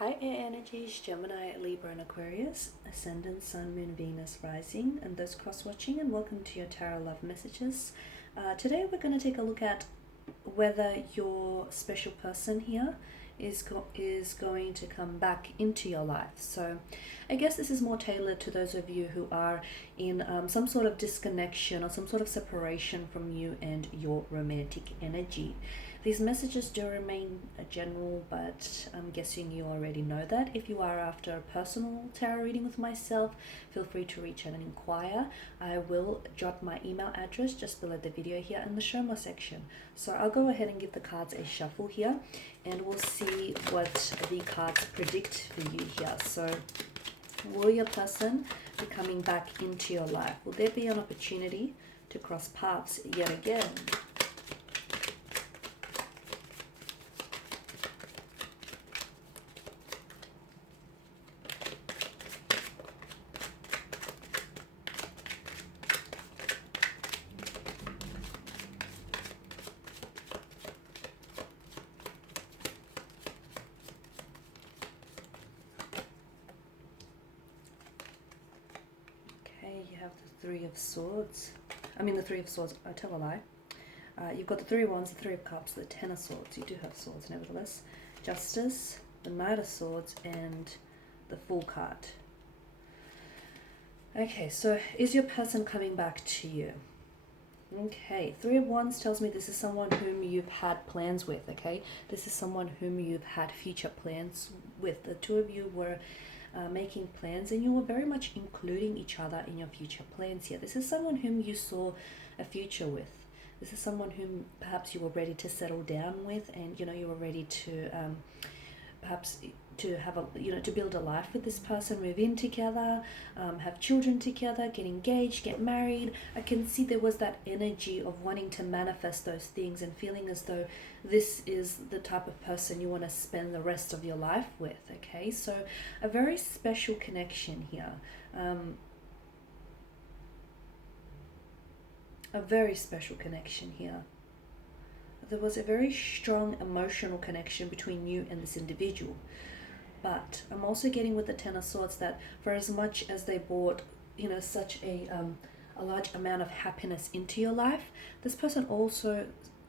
Hi air energies, Gemini, Libra and Aquarius, Ascendant, Sun, Moon, Venus, Rising, and those cross-watching, and welcome to your Tarot Love Messages. Today we're going to take a look at whether your special person here is going to come back into your life. So I guess this is more tailored to those of you who are in some sort of disconnection or some sort of separation from you and your romantic energy. These messages do remain general, but I'm guessing you already know that. If you are after a personal tarot reading with myself, feel free to reach out and inquire. I will jot my email address just below the video here in the show more section. So I'll go ahead and give the cards a shuffle here, and we'll see what the cards predict for you here. So will your person be coming back into your life? Will there be an opportunity to cross paths yet again? You have the Three of Swords. The Three of Swords, I tell a lie. You've got the Three of Wands, the Three of Cups, the Ten of Swords. You do have swords, nevertheless. Justice, the Knight of Swords, and the Fool card. Okay, so is your person coming back to you? Okay, Three of Wands tells me this is someone whom you've had plans with, okay? This is someone whom you've had future plans with. The two of you were making plans, and you were very much including each other in your future plans here. This is someone whom you saw a future with. This is someone whom perhaps you were ready to settle down with, and you were ready to perhaps to have to build a life with this person, move in together, have children together, get engaged, get married. I can see there was that energy of wanting to manifest those things and feeling as though this is the type of person you want to spend the rest of your life with. Okay, so a very special connection here. A very special connection here. There was a very strong emotional connection between you and this individual. But I'm also getting with the Ten of Swords that for as much as they brought, such a large amount of happiness into your life, this person also,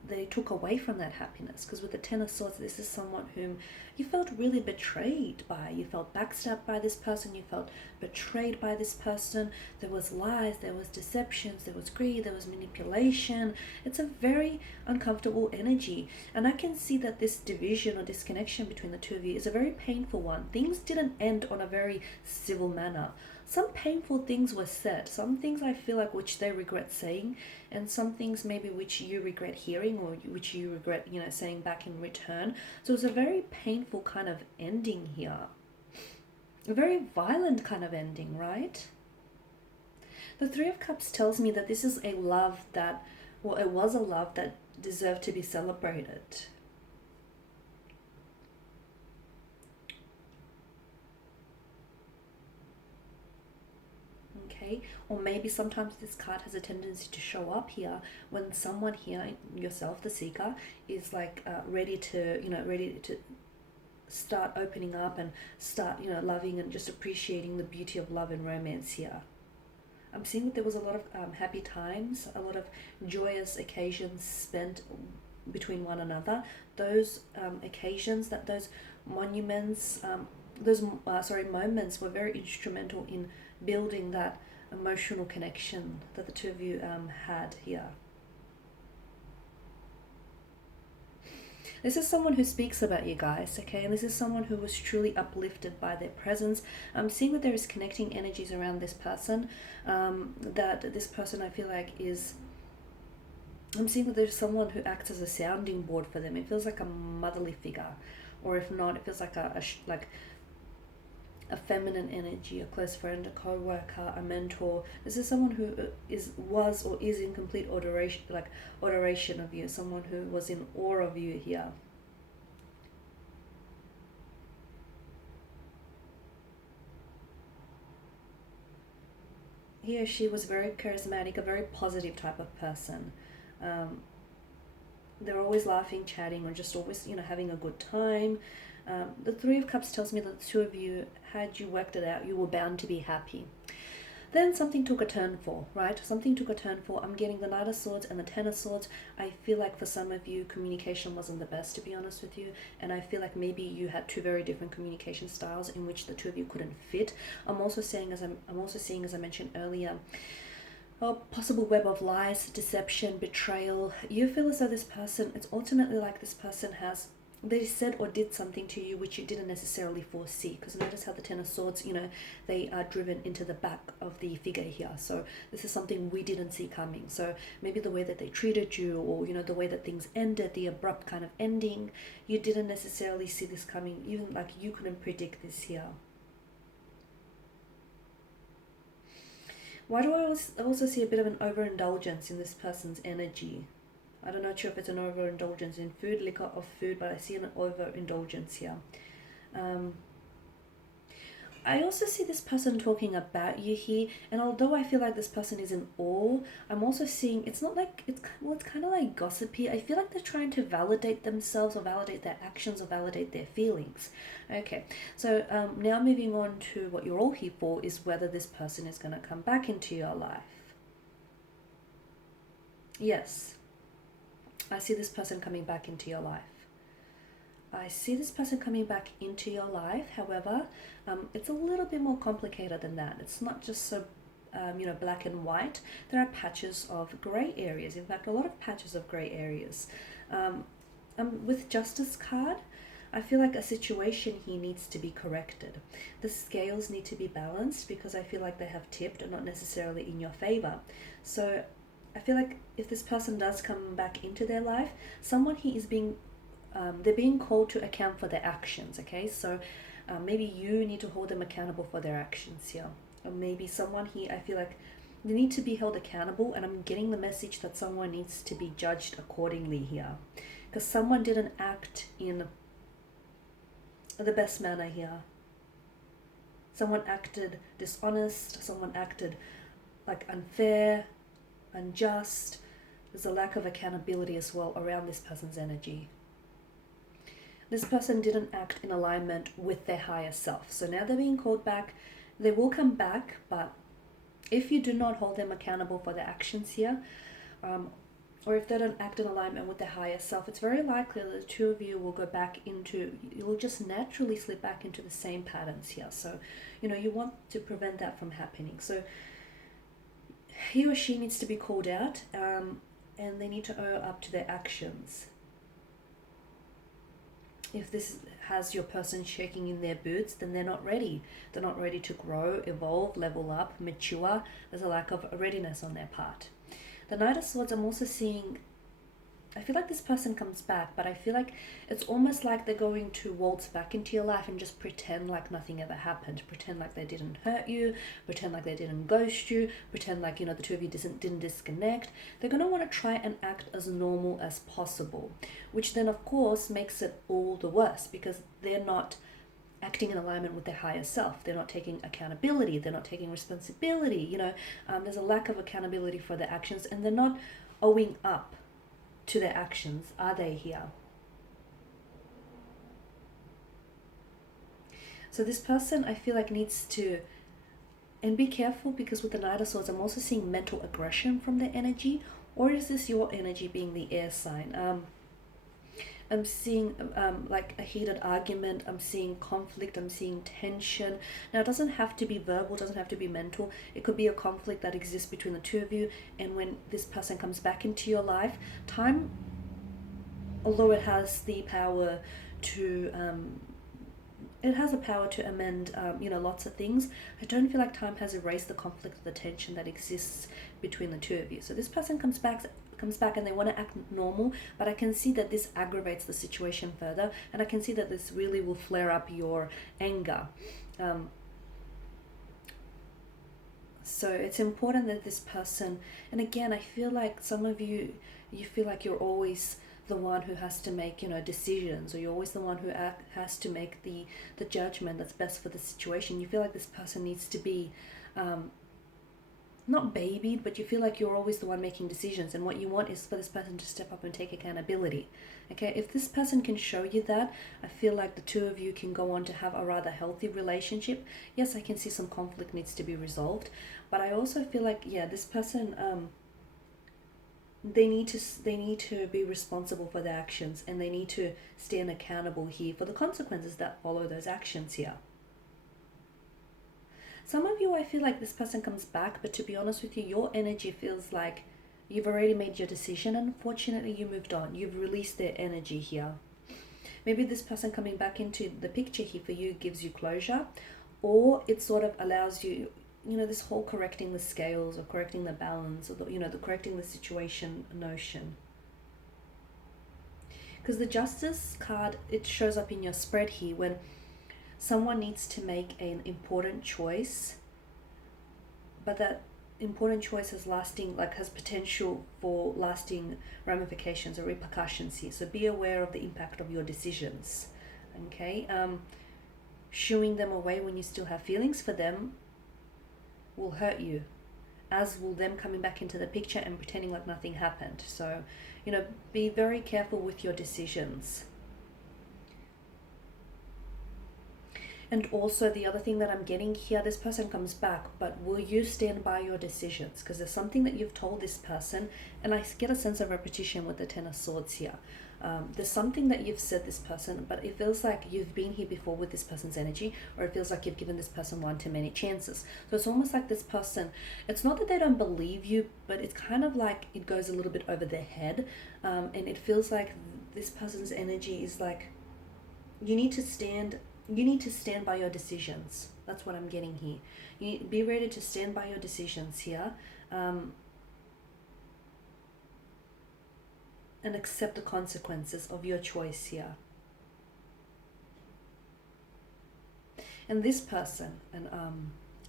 they took away from that happiness. Because with the Ten of Swords, this is someone whom you felt really betrayed by. You felt backstabbed by this person. You felt betrayed by this person. There was lies, there was deceptions, there was greed, there was manipulation. It's a very uncomfortable energy. And I can see that this division or disconnection between the two of you is a very painful one. Things didn't end on a very civil manner. Some painful things were said. Some things I feel like which they regret saying, and some things maybe which you regret hearing or which you regret, saying back in return. So it's a very painful kind of ending here. A very violent kind of ending, right? The Three of Cups tells me that this is a love that, well, it was a love that deserved to be celebrated. Or maybe sometimes this card has a tendency to show up here when someone here, yourself, the seeker, is like ready to start opening up and start, loving and just appreciating the beauty of love and romance here. I'm seeing that there was a lot of happy times, a lot of joyous occasions spent between one another. Those occasions, those moments were very instrumental in building that emotional connection that the two of you had here. This is someone who speaks about you guys, okay? And this is someone who was truly uplifted by their presence. I'm seeing that there is connecting energies around this person, that this person I feel like is... I'm seeing that there's someone who acts as a sounding board for them. It feels like a motherly figure, or if not, it feels like a feminine energy, a close friend, a co-worker, a mentor. This is someone who was or is in complete adoration of you, someone who was in awe of you here. He or she was very charismatic, a very positive type of person. They're always laughing, chatting, or just always, having a good time. The Three of Cups tells me that the two of you, had you worked it out, you were bound to be happy. Then something took a turn for, right? Something took a turn for. I'm getting the Knight of Swords and the Ten of Swords. I feel like for some of you, communication wasn't the best, to be honest with you. And I feel like maybe you had two very different communication styles in which the two of you couldn't fit. I'm also seeing, as I mentioned earlier, a possible web of lies, deception, betrayal. You feel as though this person, it's ultimately like this person they said or did something to you which you didn't necessarily foresee, because notice how the Ten of Swords, they are driven into the back of the figure here. So this is something we didn't see coming. So maybe the way that they treated you, or the way that things ended, the abrupt kind of ending, you didn't necessarily see this coming. Even like you couldn't predict this here. Why do I also see a bit of an overindulgence in this person's energy? I'm not sure if it's an overindulgence in food, liquor, or food, but I see an overindulgence here. I also see this person talking about you here, and although I feel like this person is in awe, I'm also seeing it's not like it's kind of like gossipy. I feel like they're trying to validate themselves, or validate their actions, or validate their feelings. Okay, so now moving on to what you're all here for is whether this person is going to come back into your life. Yes, I see this person coming back into your life. I see this person coming back into your life. However, it's a little bit more complicated than that. It's not just so, black and white. There are patches of grey areas. In fact, a lot of patches of grey areas. With Justice card, I feel like a situation here needs to be corrected. The scales need to be balanced, because I feel like they have tipped and not necessarily in your favor. So I feel like if this person does come back into their life, someone here is they're being called to account for their actions, okay? So maybe you need to hold them accountable for their actions here. Or maybe someone here, I feel like they need to be held accountable, and I'm getting the message that someone needs to be judged accordingly here. Because someone didn't act in the best manner here. Someone acted dishonest, someone acted like unfair, unjust. There's a lack of accountability as well around this person's energy. This person didn't act in alignment with their higher self. So now they're being called back. They will come back, but if you do not hold them accountable for their actions here, or if they don't act in alignment with their higher self, it's very likely that the two of you will go back into, you'll just naturally slip back into the same patterns here. So, you want to prevent that from happening. So he or she needs to be called out, and they need to own up to their actions. If this has your person shaking in their boots, then they're not ready. They're not ready to grow, evolve, level up, mature. There's a lack of readiness on their part. The Knight of Swords, I'm also seeing, I feel like this person comes back, but I feel like it's almost like they're going to waltz back into your life and just pretend like nothing ever happened. Pretend like they didn't hurt you, pretend like they didn't ghost you, pretend like, the two of you didn't disconnect. They're going to want to try and act as normal as possible, which then of course makes it all the worse, because they're not acting in alignment with their higher self. They're not taking accountability. They're not taking responsibility. There's a lack of accountability for their actions, and they're not owing up to their actions, are they here? So this person, I feel like, needs to, and be careful, because with the Knight of Swords, I'm also seeing mental aggression from their energy. Or is this your energy being the air sign? I'm seeing like a heated argument. I'm seeing conflict. I'm seeing tension. Now, it doesn't have to be verbal. It doesn't have to be mental. It could be a conflict that exists between the two of you. And when this person comes back into your life, time, although it has the power to amend, lots of things, I don't feel like time has erased the conflict or the tension that exists between the two of you. So this person comes back and they want to act normal, but I can see that this aggravates the situation further, and I can see that this really will flare up your anger. So it's important that this person, and again, I feel like some of you feel like you're always the one who has to make decisions, or you're always the one who has to make the judgment that's best for the situation. You feel like this person needs to be not babied, but you feel like you're always the one making decisions, and what you want is for this person to step up and take accountability. Okay, if this person can show you that, I feel like the two of you can go on to have a rather healthy relationship. Yes, I can see some conflict needs to be resolved, but I also feel like, yeah, this person, they need to be responsible for their actions, and they need to stand accountable here for the consequences that follow those actions here. Some of you, I feel like this person comes back, but to be honest with you, your energy feels like you've already made your decision, and unfortunately you moved on. You've released their energy here. Maybe this person coming back into the picture here for you gives you closure, or it sort of allows you, you know, this whole correcting the scales or correcting the balance, or the, you know, the correcting the situation notion. Because the Justice card, it shows up in your spread here when someone needs to make an important choice, but that important choice has lasting, like has potential for lasting ramifications or repercussions here. So be aware of the impact of your decisions. Okay, shooing them away when you still have feelings for them will hurt you, as will them coming back into the picture and pretending like nothing happened. So, you know, be very careful with your decisions. And also the other thing that I'm getting here, this person comes back, but will you stand by your decisions? Because there's something that you've told this person, and I get a sense of repetition with the Ten of Swords here. There's something that you've said this person, but it feels like you've been here before with this person's energy, or it feels like you've given this person one too many chances. So it's almost like this person, it's not that they don't believe you, but it's kind of like it goes a little bit over their head. And it feels like this person's energy is like, you need to stand by your decisions. That's what I'm getting here. You be ready to stand by your decisions here, and accept the consequences of your choice here. And this person, and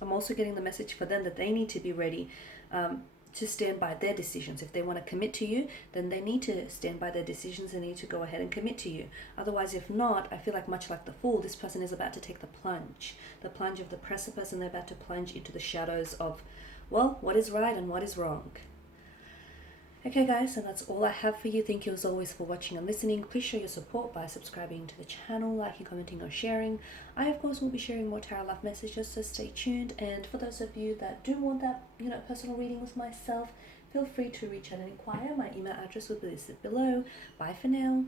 I'm also getting the message for them that they need to be ready to stand by their decisions. If they want to commit to you, then they need to stand by their decisions. They need to go ahead and commit to you. Otherwise, if not, I feel like much like the Fool, this person is about to take the plunge of the precipice, and they're about to plunge into the shadows of, well, what is right and what is wrong. Okay guys, and that's all I have for you. Thank you as always for watching and listening. Please show your support by subscribing to the channel, liking, commenting, or sharing. I of course will be sharing more tarot love messages, so stay tuned. And for those of you that do want that, you know, personal reading with myself, feel free to reach out and inquire. My email address will be listed below. Bye for now.